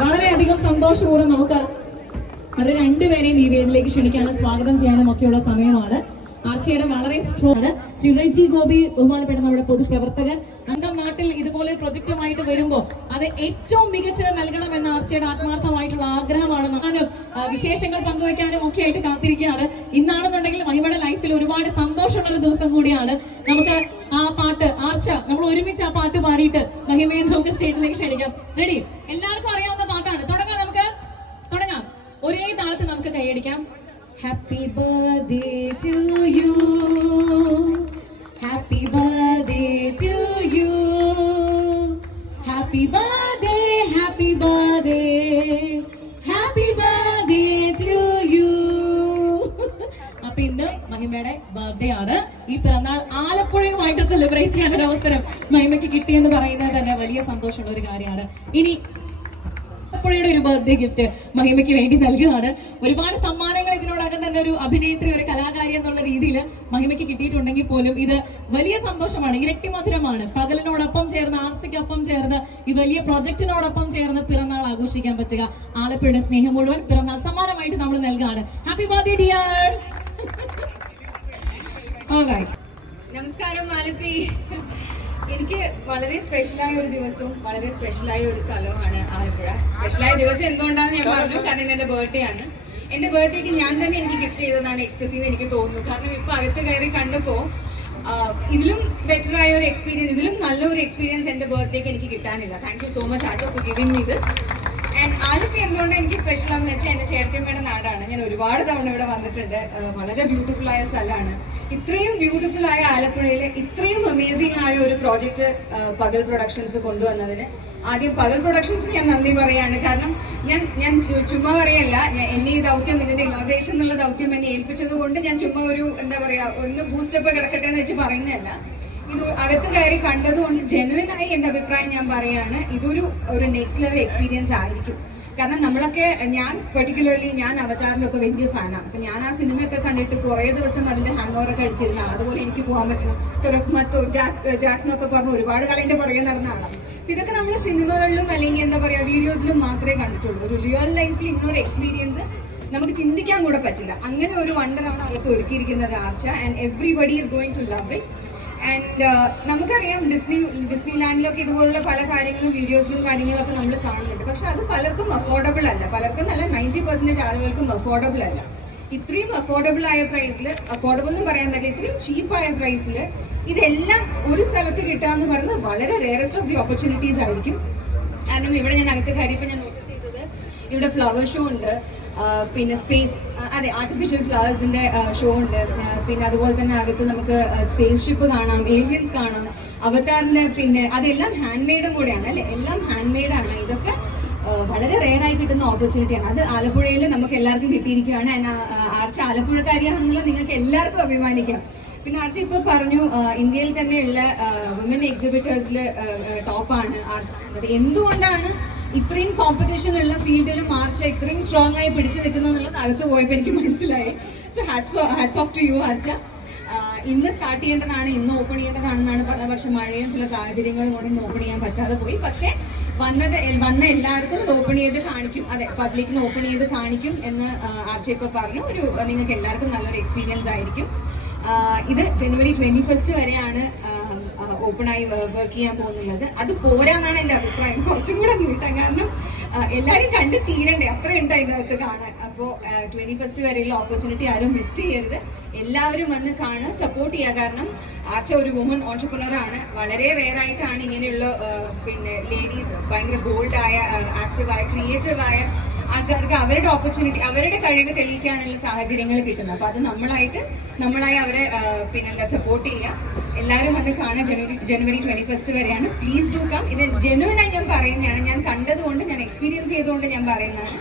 വളരെയധികം സന്തോഷപൂർവ്വം നമുക്ക് അവർ രണ്ടുപേരെയും ഈ വേദിയിലേക്ക് ക്ഷണിക്കാനും സ്വാഗതം ചെയ്യാനും ഒക്കെയുള്ള സമയമാണ്. ആർച്ചയുടെ വളരെ സ്ട്രോങ് ആണ്. ചിറൈജി ഗോപി ബഹുമാനപ്പെട്ട നമ്മുടെ പൊതുപ്രവർത്തകൻ അന്തം നാട്ടിൽ ഇതുപോലെ പ്രൊജക്റ്റുമായിട്ട് വരുമ്പോൾ അത് ഏറ്റവും മികച്ചത് നൽകണമെന്ന ആർച്ചയുടെ ആത്മാർത്ഥമായിട്ടുള്ള ആഗ്രഹമാണ്. ഞാനും വിശേഷങ്ങൾ പങ്കുവയ്ക്കാനും ഒക്കെ ആയിട്ട് കാത്തിരിക്കുകയാണ്. ഇന്നാണെന്നുണ്ടെങ്കിൽ മഹിമയുടെ ലൈഫിൽ ഒരുപാട് സന്തോഷമുള്ള ദിവസം കൂടിയാണ്. നമുക്ക് ആ പാട്ട് ആർച്ച നമ്മൾ ഒരുമിച്ച് ആ പാട്ട് പാടിയിട്ട് മഹിമയെ നമുക്ക് സ്റ്റേജിലേക്ക് ക്ഷണിക്കാം. റെഡി? എല്ലാവർക്കും അറിയാവുന്ന പാട്ടാണ്. തുടങ്ങാം, നമുക്ക് തുടങ്ങാം. ഒരേ താളത്തിൽ നമുക്ക് കൈയടിക്കാം. Happy birthday to you, happy birthday to you, happy birthday, happy birthday, happy birthday to you. അപ്പൊ ഇന്ന് മഹിമയുടെ ബർത്ത്ഡേ ആണ്. ഈ പിറന്നാൾ ആലപ്പുഴയുമായിട്ട് സെലിബ്രേറ്റ് ചെയ്യാൻ ഒരു അവസരം മഹിമയ്ക്ക് കിട്ടിയെന്ന് പറയുന്നത് തന്നെ വലിയ സന്തോഷമുള്ള ഒരു കാര്യമാണ്. ഇനി ആലപ്പുഴയുടെ ഒരു ബർത്ത്ഡേ ഗിഫ്റ്റ് മഹിമയ്ക്ക് വേണ്ടി നൽകുകയാണ്. ഒരുപാട് സമ്മാനങ്ങൾ ഇതിനോടകം തന്നെ ഒരു അഭിനേത്രി, ഒരു കലാകാരി എന്നുള്ള രീതിയിൽ മഹിമയ്ക്ക് കിട്ടിയിട്ടുണ്ടെങ്കിൽ പോലും ഇത് വലിയ സന്തോഷമാണ്, ഇരട്ടി മധുരമാണ്. പകലിനോടൊപ്പം ചേർന്ന്, ആർച്ചയ്ക്കൊപ്പം ചേർന്ന്, ഈ വലിയ പ്രൊജക്ടിനോടൊപ്പം ചേർന്ന് പിറന്നാൾ ആഘോഷിക്കാൻ പറ്റുക. ആലപ്പുഴയുടെ സ്നേഹം മുഴുവൻ പിറന്നാൾ സമ്മാനമായിട്ട് നമ്മൾ നൽകുകയാണ്. Happy birthday dear. നമസ്കാരം ആലപ്പി. എനിക്ക് വളരെ സ്പെഷ്യലായ ഒരു ദിവസവും വളരെ സ്പെഷ്യലായ ഒരു സ്ഥലവുമാണ് ആലപ്പുഴ. സ്പെഷ്യലായ ദിവസം എന്തുകൊണ്ടാണെന്ന് ഞാൻ പറഞ്ഞു, കാരണം ഇന്ന് എന്റെ ബർത്ത്ഡേ ആണ്. എന്റെ ബർത്ത്ഡേക്ക് ഞാൻ തന്നെ എനിക്ക് ഗിഫ്റ്റ് ചെയ്തതാണ് എക്സ്റ്റസി എന്ന് എനിക്ക് തോന്നുന്നു. കാരണം ഇപ്പൊ അകത്ത് കയറി കണ്ടപ്പോ ഇതിലും ബെറ്റർ ആയ ഒരു എക്സ്പീരിയൻസ്, ഇതിലും നല്ലൊരു എക്സ്പീരിയൻസ് എന്റെ ബർത്ത്ഡേക്ക് എനിക്ക് കിട്ടാനില്ല. Thank you so much Acho for giving me this. And Alleppey എന്തുകൊണ്ട് എനിക്ക് സ്പെഷ്യൽ ആണെന്ന് വെച്ചാൽ എന്റെ ചേട്ടത്തിയമ്മയുടെ നാടാണ്. ഞാൻ ഒരുപാട് തവണ ഇവിടെ വന്നിട്ടുണ്ട്. വളരെ ബ്യൂട്ടിഫുൾ ആയ സ്ഥലമാണ്. ഇത്രയും ബ്യൂട്ടിഫുൾ ആയ ആലപ്പുഴയിലെ ഇത്രയും അമേസിംഗ് ആയ ഒരു പ്രോജക്റ്റ് പകൽ പ്രൊഡക്ഷൻസ് കൊണ്ടുവന്നതിന് ആദ്യം പകൽ പ്രൊഡക്ഷൻസിന് ഞാൻ നന്ദി പറയാണ്. കാരണം ഞാൻ ചുമ്മാ പറയല്ല, എന്നെ ഈ ദൗത്യം, ഇതിന്റെ ഇനോവേഷൻ എന്നുള്ള ദൗത്യം എന്നെ ഏൽപ്പിച്ചത് കൊണ്ട് ഞാൻ ചുമ്മാ ഒരു എന്താ പറയാ ഒന്ന് ബൂസ്റ്റപ്പ് കിടക്കട്ടെ എന്ന് വെച്ച് പറയുന്നതല്ല. ഇത് അകത്ത് കയറി കണ്ടതുകൊണ്ട് ജെനുവിനായി എന്റെ അഭിപ്രായം ഞാൻ പറയാണ്, ഇതൊരു നെക്സ്റ്റ് ലെവൽ എക്സ്പീരിയൻസ് ആയിരിക്കും. കാരണം നമ്മളൊക്കെ, ഞാൻ പെർട്ടിക്കുലർലി ഞാൻ അവതാറിലൊക്കെ വലിയ ഫാനാണ്. അപ്പൊ ഞാൻ ആ സിനിമയൊക്കെ കണ്ടിട്ട് കുറെ ദിവസം അതിന്റെ ഹാങ് ഓവർ ഒക്കെ അടിച്ചിരുന്ന, അതുപോലെ എനിക്ക് പോകാൻ പറ്റണം. തുറക്കുമത്തോ ജാക്ക് എന്നൊക്കെ പറഞ്ഞ് ഒരുപാട് കാലം പുറകെ നടന്ന ആളാണ്. ഇതൊക്കെ നമ്മൾ സിനിമകളിലും അല്ലെങ്കിൽ എന്താ പറയാ വീഡിയോസിലും മാത്രമേ കണ്ടിട്ടുള്ളൂ. ഒരു റിയൽ ലൈഫിൽ ഇങ്ങനൊരു എക്സ്പീരിയൻസ് നമുക്ക് ചിന്തിക്കാൻ കൂടെ പറ്റില്ല. അങ്ങനെ ഒരു വണ്ടറാണ് അവർക്ക് ഒരുക്കിയിരിക്കുന്നത് Archa. And everybody is going to love it. And നമുക്കറിയാം ഡിസ്നി ലാൻഡിലൊക്കെ ഇതുപോലുള്ള പല കാര്യങ്ങളും വീഡിയോസിലും കാര്യങ്ങളൊക്കെ നമ്മൾ കാണുന്നുണ്ട്. പക്ഷെ അത് പലർക്കും അഫോർഡബിൾ അല്ല. പലർക്കും നല്ല 90% ആളുകൾക്കും അഫോർഡബിൾ അല്ല. ഇത്രയും അഫോർഡബിൾ ആയ പ്രൈസിൽ, അഫോർഡബിൾ എന്ന് പറയാൻ പറ്റില്ല, ഇത്രയും ചീപ്പായ പ്രൈസിൽ ഇതെല്ലാം ഒരു സ്ഥലത്ത് കിട്ടാന്ന് പറയുന്നത് വളരെ റേറസ്റ്റ് ഓഫ് ദി ഓപ്പർച്യൂണിറ്റീസ് ആയിരിക്കും. കാരണം ഇവിടെ ഞാൻ അകത്ത് കയറിയപ്പോൾ ഞാൻ നോട്ടീസ് ചെയ്തത് ഇവിടെ ഫ്ലവർ ഷോ ഉണ്ട്, പിന്നെ സ്പേസ്, അതെ, ആർട്ടിഫിഷ്യൽ ഫ്ലവേഴ്സിന്റെ ഷോ ഉണ്ട്. പിന്നെ അതുപോലെ തന്നെ അകത്ത് നമുക്ക് സ്പേസ് ഷിപ്പ് കാണാം, ഏലിയൻസ് കാണാം, അവതാറിന്റെ, പിന്നെ അതെല്ലാം ഹാൻഡ് മെയ്ഡും കൂടെയാണ് അല്ലെ, എല്ലാം ഹാൻഡ് മെയ്ഡാണ്. ഇതൊക്കെ വളരെ റെയറായി കിട്ടുന്ന ഓപ്പർച്യൂണിറ്റിയാണ്. അത് ആലപ്പുഴയിൽ നമുക്ക് എല്ലാവർക്കും കിട്ടിയിരിക്കുകയാണ്. ആർച്ച ആലപ്പുഴക്കാരിയാണെന്നുള്ള നിങ്ങൾക്ക് എല്ലാവർക്കും അഭിമാനിക്കാം. പിന്നെ ആർച്ച ഇപ്പോൾ പറഞ്ഞു ഇന്ത്യയിൽ തന്നെയുള്ള വിമൻ എക്സിബിറ്റേഴ്സിൽ ടോപ്പാണ് ആർച്ച. എന്തുകൊണ്ടാണ് ഇത്രയും കോമ്പറ്റീഷൻ ഉള്ള ഫീൽഡിലും ആർച്ച ഇത്രയും സ്ട്രോങ് ആയി പിടിച്ചു നിൽക്കുന്നത് എന്നുള്ളത് അകത്ത് പോയപ്പോൾ എനിക്ക് മനസ്സിലായി. So hats off to you Archa. ഇന്ന് സ്റ്റാർട്ട് ചെയ്യേണ്ടതാണ്, ഇന്ന് ഓപ്പൺ ചെയ്യേണ്ടതാണെന്നാണ് പറഞ്ഞത്. പക്ഷെ മഴയും ചില സാഹചര്യങ്ങളും കൊണ്ട് ഇന്ന് ഓപ്പൺ ചെയ്യാൻ പറ്റാതെ പോയി. പക്ഷെ വന്ന എല്ലാവർക്കും ഇത് ഓപ്പൺ ചെയ്ത് കാണിക്കും, അതെ, പബ്ലിക്കിന് ഓപ്പൺ ചെയ്ത് കാണിക്കും എന്ന് ആർച്ച ഇപ്പോൾ പറഞ്ഞു. നിങ്ങൾക്ക് എല്ലാവർക്കും നല്ലൊരു എക്സ്പീരിയൻസ് ആയിരിക്കും. ഇത് ജനുവരി 21 വരെയാണ് ഓപ്പണായി വർക്ക് ചെയ്യാൻ പോകുന്നുള്ളത്. അത് പോരാന്നാണ് എൻ്റെ അഭിപ്രായം, കുറച്ചും കൂടെ നീട്ടാൻ. കാരണം എല്ലാവരും കണ്ട് തീരണ്ടേ, അത്ര ഉണ്ട് അതിനകത്ത് കാണാൻ. അപ്പോൾ 21 വരെയുള്ള ഓപ്പർച്യൂണിറ്റി ആരും മിസ് ചെയ്യരുത്. എല്ലാവരും വന്ന് കാണുക, സപ്പോർട്ട് ചെയ്യുക. കാരണം ആർച്ച ഒരു വുമൺ ഓൺട്രപ്രണറാണ്. വളരെ റെയർ ആയിട്ടാണ് ഇങ്ങനെയുള്ള പിന്നെ ലേഡീസ്, ഭയങ്കര ബോൾഡായ, ആക്റ്റീവായ, ക്രിയേറ്റീവായ ആൾക്കാർക്ക് അവരുടെ ഓപ്പർച്യൂണിറ്റി, അവരുടെ കഴിവ് തെളിയിക്കാനുള്ള സാഹചര്യങ്ങൾ കിട്ടുന്നത്. അപ്പോൾ അത് നമ്മളായി അവരെ പിന്നെന്താ സപ്പോർട്ട് ചെയ്യുക. എല്ലാവരും വന്ന് കാണാൻ ജനുവരി 21 വരെയാണ്. Please do come. ഇത് ജെന്യുവനായി ഞാൻ പറയുന്നതാണ്. ഞാൻ കണ്ടതുകൊണ്ട്, ഞാൻ എക്സ്പീരിയൻസ് ചെയ്തുകൊണ്ട് ഞാൻ പറയുന്നതാണ്.